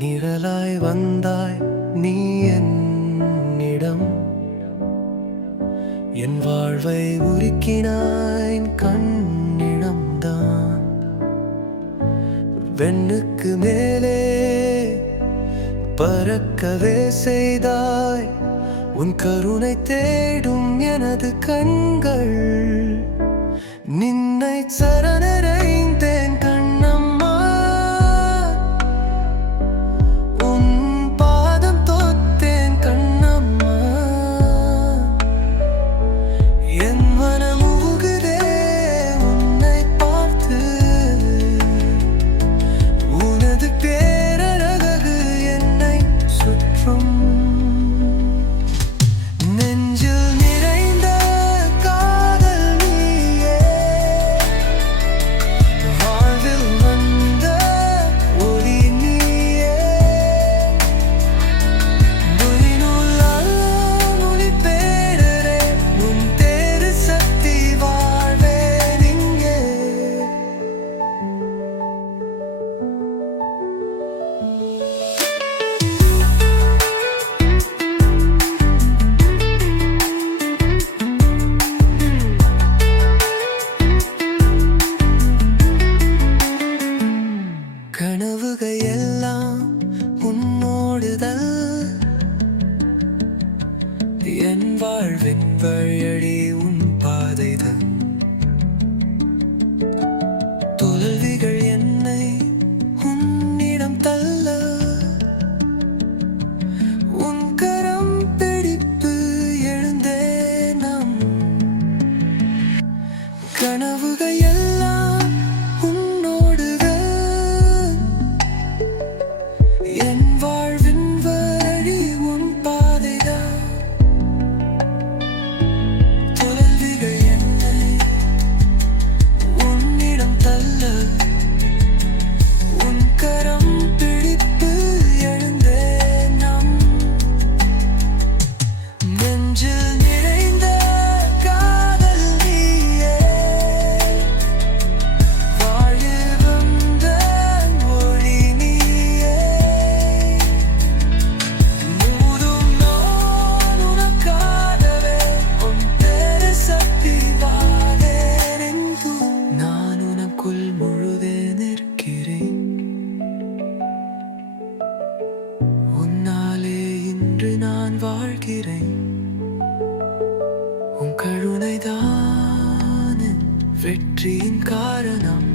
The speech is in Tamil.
நிழலாய் வந்தாய் நீ என்னிடம். என் வாழ்வை உருக்கினாய் கண்ணிடம்தான். வெண்ணுக்கு மேலே பறக்கவே செய்தாய். உன் கருணை தேடும் எனது கண்கள். நின்னை சரணரை கனவுக எல்லாம் உன்னோடுதல். என் வாழ்வின் வழியடி உன் பாதைதன் இன்று நான் வாழ்கிறேன். உன் கருணைதான் வெற்றியின் காரணம்.